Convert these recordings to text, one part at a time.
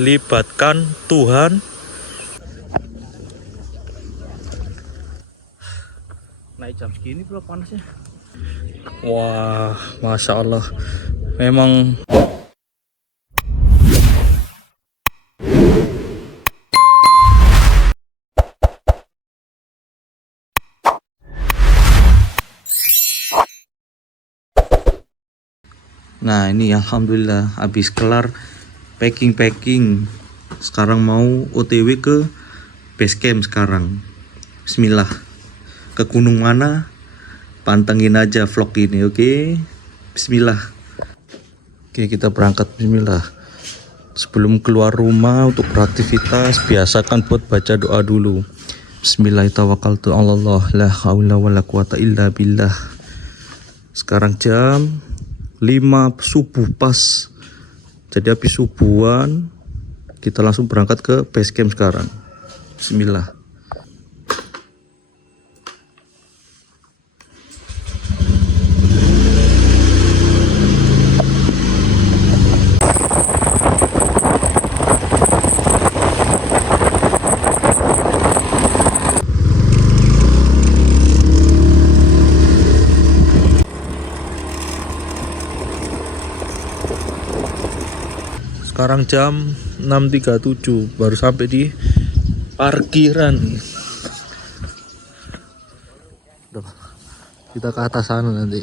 libatkan Tuhan. Naik jam segini bro panasnya. Wah, Masya Allah. Memang nah ini alhamdulillah habis kelar packing. Sekarang mau OTW ke base camp sekarang. Bismillah. Ke gunung mana? Pantengin aja vlog ini, oke? Bismillah. Oke, kita berangkat. Bismillah. Sebelum keluar rumah untuk beraktivitas, biasakan buat baca doa dulu. Bismillahirrahmanirrahim. Allah la haula wala quwata illa billah. Sekarang jam 5 subuh pas. Jadi habis subuhan kita langsung berangkat ke base camp sekarang. Bismillah. Sekarang jam 6.37, baru sampai di parkiran. Duh, kita ke atas sana nanti.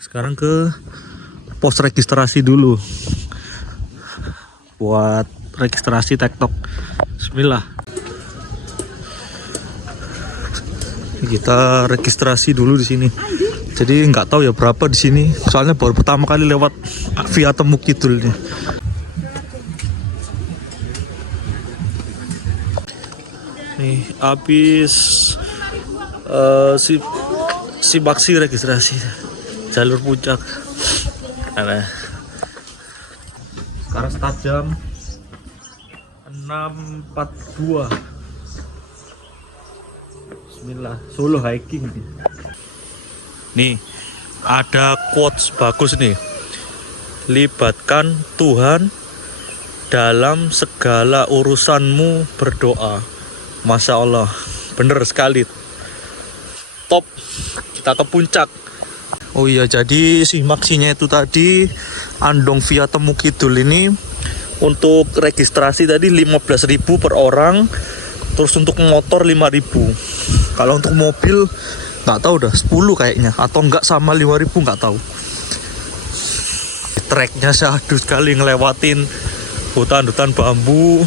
Sekarang ke pos registrasi dulu buat registrasi TikTok. Bismillah. Kita registrasi dulu di sini. Jadi nggak tahu ya berapa di sini. Soalnya baru pertama kali lewat via Temuk Kidul nih. Nih habis si baksi registrasi jalur puncak. Nah, sekarang start jam 6.42. Bismillah, solo hiking nih. Ada quotes bagus nih. Libatkan Tuhan dalam segala urusanmu, berdoa. Masya Allah, bener sekali. Top, kita ke puncak. Oh iya, jadi simaksinya itu tadi Andong via Temuk Kidul ini untuk registrasi tadi 15.000 per orang. Terus untuk motor 5.000. Kalau untuk mobil nggak tahu dah 10 kayaknya, atau enggak sama 5.000 nggak tahu. Treknya syahdu sekali, ngelewatin hutan-hutan bambu.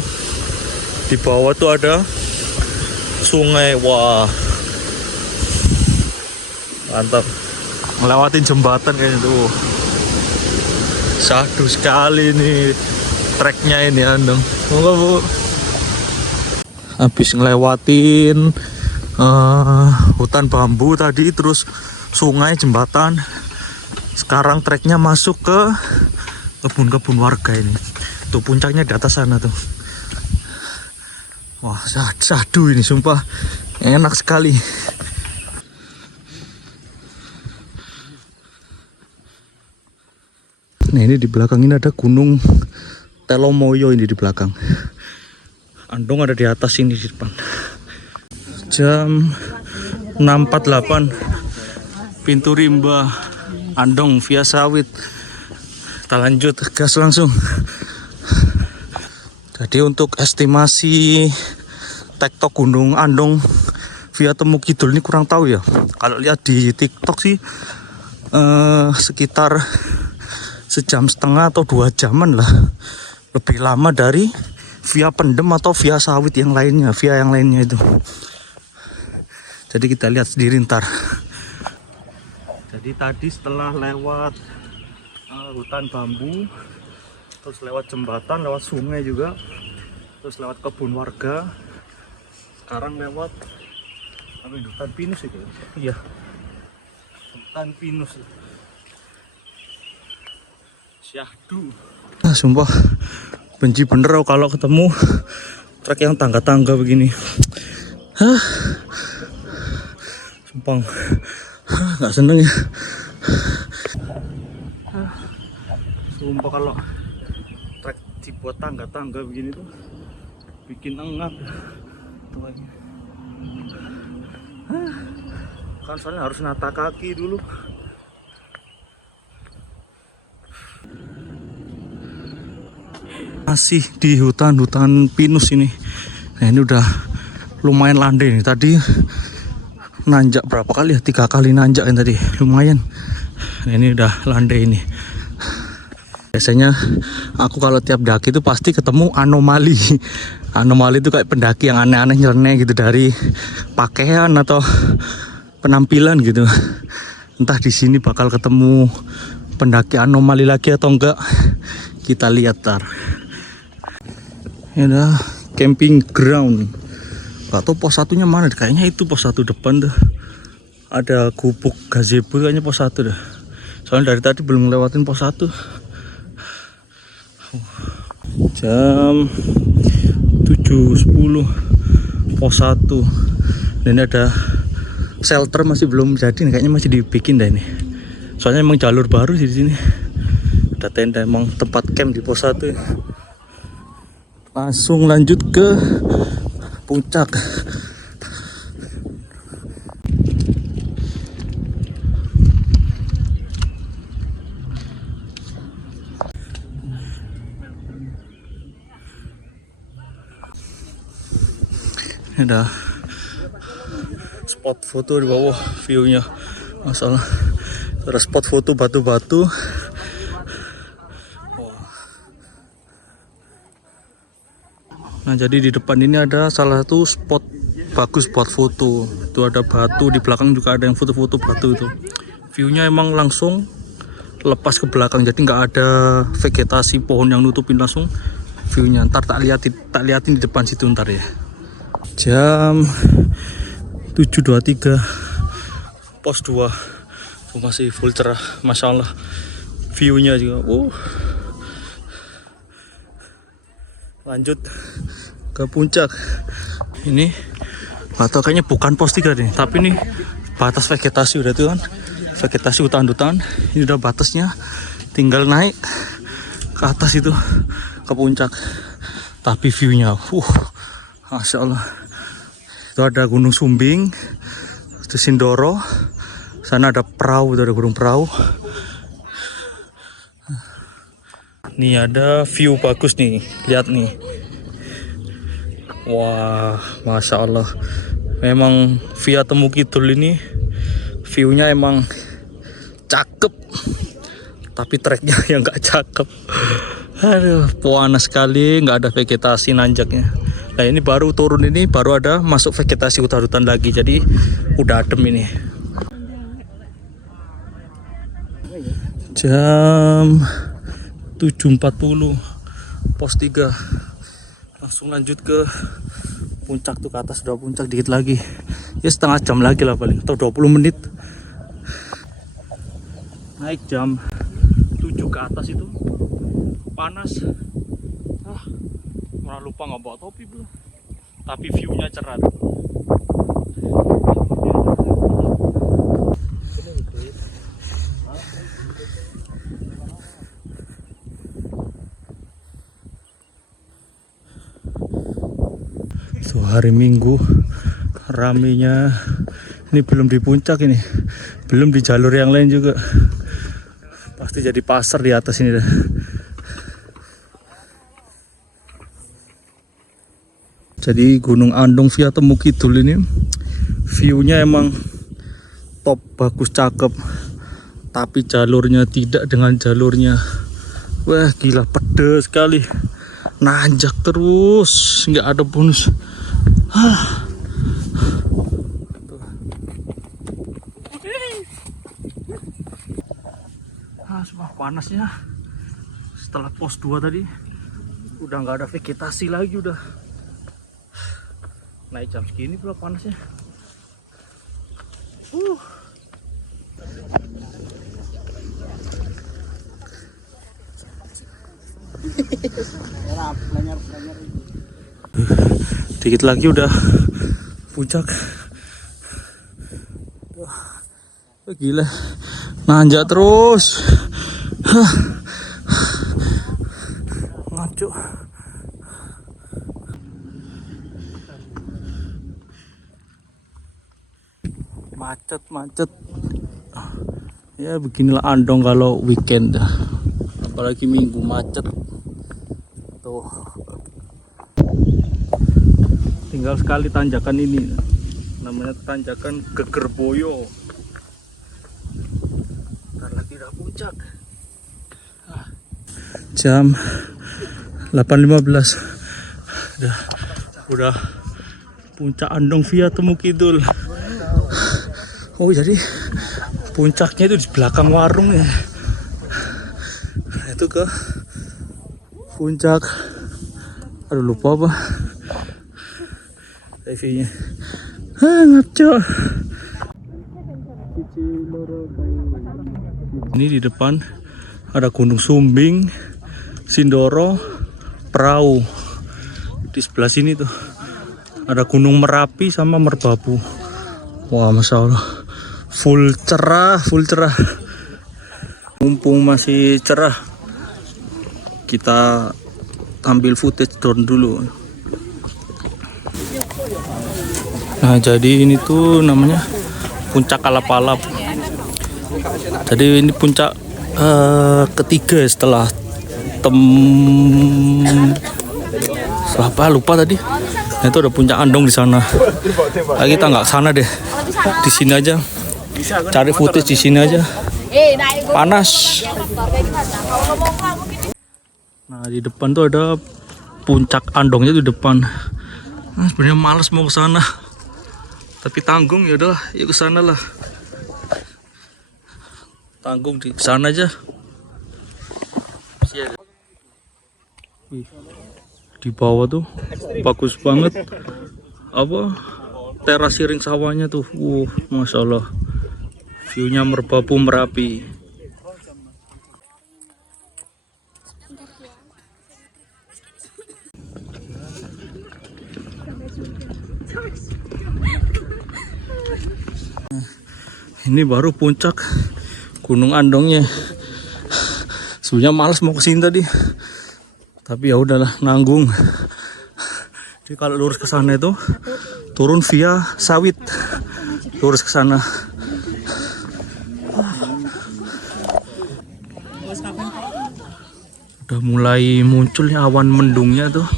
Di bawah tuh ada sungai. Wah, mantap. Ngelewatin jembatan kayaknya tuh. Syahdu sekali nih treknya ini Andong. Moga Bu. Habis ngelewatin hutan bambu tadi, terus sungai, jembatan. Sekarang treknya masuk ke kebun-kebun warga ini. Tuh puncaknya di atas sana tuh. Wah, syahdu ini sumpah. Enak sekali. Nah, ini di belakang ini ada Gunung Telomoyo ini di belakang. Andong ada di atas ini di depan. Jam 6.48, pintu rimba Andong via sawit. Kita lanjut gas langsung. Jadi untuk estimasi TikTok Gunung Andong via Temuk Kidul ini kurang tahu ya. Kalau lihat di TikTok sih sekitar sejam setengah atau 2 jaman lah. Lebih lama dari via Pendem atau via sawit yang lainnya, via yang lainnya itu. Jadi kita lihat sendiri ntar. Jadi tadi setelah lewat hutan bambu, terus lewat jembatan, lewat sungai juga, terus lewat kebun warga, sekarang lewat hutan pinus itu. Iya, hutan pinus. Syahdu. Nah, sumpah benci bener kalau ketemu trek yang tangga-tangga begini. Sumpah nggak seneng ya. Sumpah kalau trek dibuat tangga-tangga begini tuh bikin engap tuh. Kan soalnya harus nata kaki dulu. Masih di hutan pinus ini. Nah, ini udah lumayan landai nih. Tadi nanjak berapa kali ya? 3 kali nanjak kan tadi, lumayan. Nah, ini udah landai ini. Biasanya aku kalau tiap daki itu pasti ketemu anomali. Anomali itu kayak pendaki yang aneh-aneh, nyeleneh gitu, dari pakaian atau penampilan gitu. Entah di sini bakal ketemu pendaki anomali lagi atau enggak, kita lihat tar. Ini ada camping ground. Gak tau pos satunya mana, kayaknya itu pos 1 depan tuh. Ada gubuk gazebo kayaknya pos 1 dah. Soalnya dari tadi belum ngelewatin pos 1. Jam 7.10 pos 1. Dan ini ada shelter masih belum jadi nih, kayaknya masih dibikin dah ini. Soalnya emang jalur baru sih di sini. Ada tenda, emang tempat camp di pos 1 ya. Langsung lanjut ke puncak. Ini ada spot foto di bawah, view-nya masalah. Ada spot foto batu-batu. Nah, jadi di depan ini ada salah satu spot bagus spot foto. Itu ada batu, di belakang juga ada yang foto-foto batu itu. View-nya emang langsung lepas ke belakang, jadi nggak ada vegetasi pohon yang nutupin, langsung view-nya. Ntar tak liatin di depan situ ntar ya. Jam 7.23 pos 2. Masih full cerah, masya Allah. View-nya juga. Lanjut ke puncak. Ini atau kayaknya bukan pos 3 nih, tapi ini batas vegetasi udah tuh kan, vegetasi hutan-hutan. Ini udah batasnya, tinggal naik ke atas itu ke puncak. Tapi view-nya masya Allah. Itu ada Gunung Sumbing, itu Sindoro, sana ada perahu, itu ada gunung perahu. Nih ada view bagus nih, lihat nih. Wah, masya Allah. Memang via Temu Kidul ini view-nya emang cakep, tapi treknya yang nggak cakep. Aduh, panas sekali, nggak ada vegetasi nanjaknya. Nah, ini baru turun ini, baru ada masuk vegetasi hutan-hutan lagi, jadi udah adem ini. Jam 7.40 pos 3. Langsung lanjut ke puncak tuh, ke atas udah puncak dikit lagi. Ya setengah jam lagi lah paling, atau 20 menit. Naik jam 7 ke atas itu panas. Malah lupa nggak bawa topi belum. Tapi view-nya cerah. Tuh, hari Minggu ramenya. Ini belum di puncak ini, belum di jalur yang lain juga. Pasti jadi pasar di atas ini dah. Jadi Gunung Andong via Temu Kidul ini view-nya emang top, bagus, cakep. Tapi jalurnya tidak dengan jalurnya. Wah, gila, pedes sekali. Nanjak terus, nggak ada bonus. Sumpah panasnya. Setelah pos 2 tadi udah nggak ada vegetasi lagi, udah naik jam segini pula panasnya. Dikit lagi udah puncak. Gila, nanjak terus. cuk. Macet. Ya beginilah Andong kalau weekend, apalagi minggu macet. Tuh. Tinggal sekali tanjakan ini, namanya tanjakan Gegerboyo. Ntar lagi udah puncak. Jam 8.15 udah puncak Andong via Temu Kidul. Oh jadi puncaknya itu di belakang warung ya. Itu ke puncak, aduh lupa apa TV-nya. Ngaco. Ini di depan ada Gunung Sumbing, Sindoro, Perahu. Di sebelah sini tuh ada Gunung Merapi sama Merbabu. Wah, masya Allah, full cerah. Mumpung masih cerah, kita ambil footage drone dulu. Nah, jadi ini tuh namanya Puncak Kalapalap. Jadi ini puncak ketiga setelah apa lupa tadi. Nah, itu ada puncak Andong di sana. Nah, kita nggak sana deh, di sini aja. Cari footage di sini aja. Panas. Nah, di depan tuh ada puncak Andongnya di depan. Nah, sebenarnya males mau ke sana, tapi tanggung, ya udah, yuk ke sana lah. Tanggung di sana aja. Wih, di bawah tuh bagus banget apa teras siring sawahnya tuh. Masya Allah, viewnya Merbabu Merapi. Ini baru puncak Gunung Andongnya. Sebenarnya males mau kesini tadi, tapi ya udahlah, nanggung. Jadi kalau lurus ke sana itu turun via sawit, lurus ke sana. Udah mulai muncul ya awan mendungnya tuh.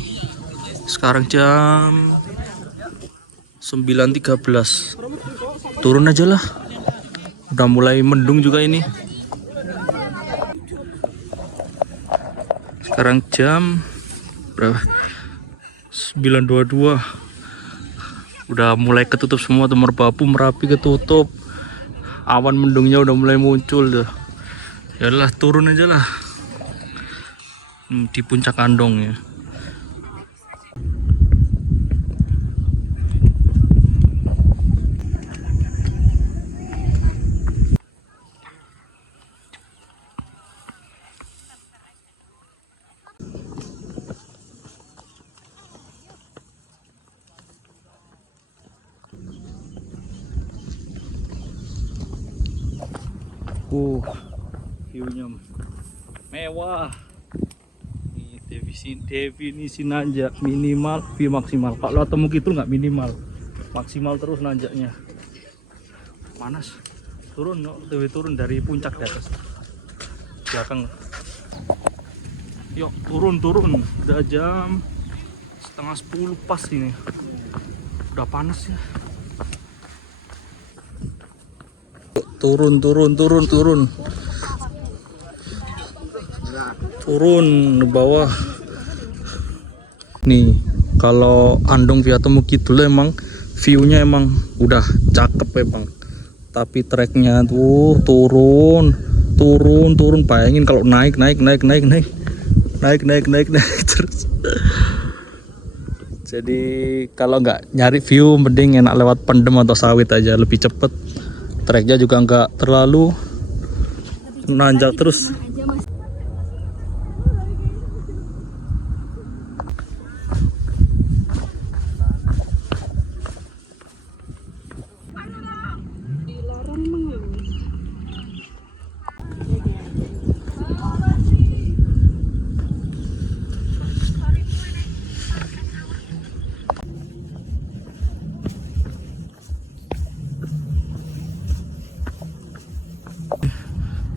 Sekarang jam 9.13. Turun aja lah. Udah mulai mendung juga ini. Sekarang jam berapa? 9.22. Udah mulai ketutup semua tuh, Merbabu Merapi ketutup. Awan mendungnya udah mulai muncul tuh. Yalah, turun aja lah. Di puncak Andong ya. Viewnya mewah. Ini definisi nanjak minimal, view maksimal. Kalau Temu Kidul nggak minimal, maksimal terus nanjaknya. Panas. Turun, turun dari puncak di atas. Belakang. Yuk turun. Udah jam 9:30 pas ini. Udah panas ya. Turun ke bawah. Nih, kalau Andong via Temu Kidul emang view-nya emang udah cakep emang. Tapi treknya tuh turun. Bayangin kalau naik terus. Jadi kalau nggak nyari view, mending enak lewat Pendem atau Sawit aja, lebih cepet. Treknya juga nggak terlalu nanjak terus.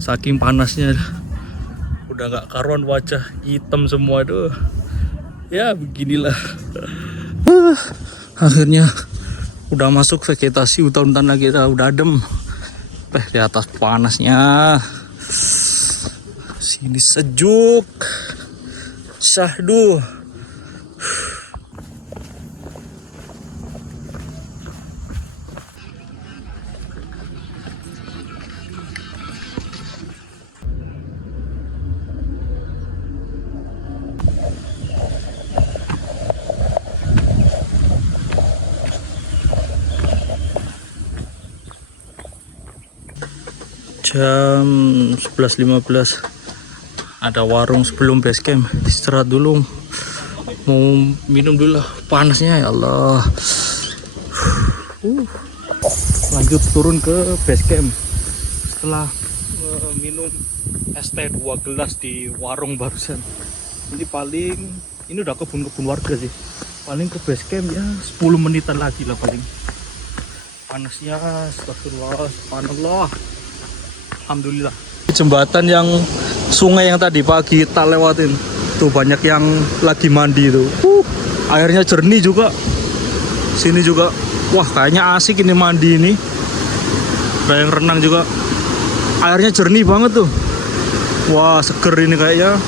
saking panasnya udah nggak karuan, wajah hitam semua tuh. Ya beginilah. Akhirnya udah masuk vegetasi hutan-hutan lagi, udah adem. Di atas panasnya. Sini sejuk. Syahdu. Jam 11.15 ada warung sebelum base camp, istirahat dulu, mau minum dulu lah, panasnya ya Allah. Lanjut turun ke base camp setelah minum es teh 2 gelas di warung barusan. Ini paling, ini udah kebun-kebun warga sih, paling ke base camp ya 10 menitan lagi lah paling. Panasnya astagfirullah, subhanallah. Alhamdulillah. Jembatan yang sungai yang tadi pagi kita lewatin tuh banyak yang lagi mandi tuh. Airnya jernih juga. Sini juga. Wah, kayaknya asik ini mandi ini. Ada yang renang juga. Airnya jernih banget tuh. Wah, seger ini kayaknya.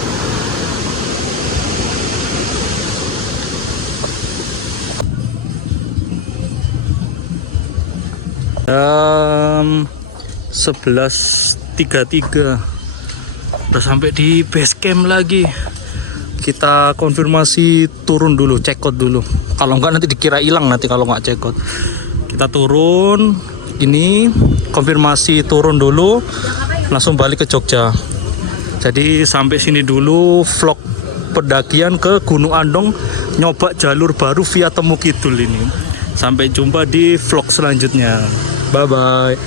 Jam 11.33 udah sampai di base camp lagi. Kita konfirmasi turun dulu, check out dulu, kalau enggak nanti dikira hilang nanti kalau nggak check out. Kita turun, ini konfirmasi turun dulu langsung balik ke Jogja. Jadi sampai sini dulu vlog pendakian ke Gunung Andong, nyoba jalur baru via Temu Kidul ini. Sampai jumpa di vlog selanjutnya, bye bye.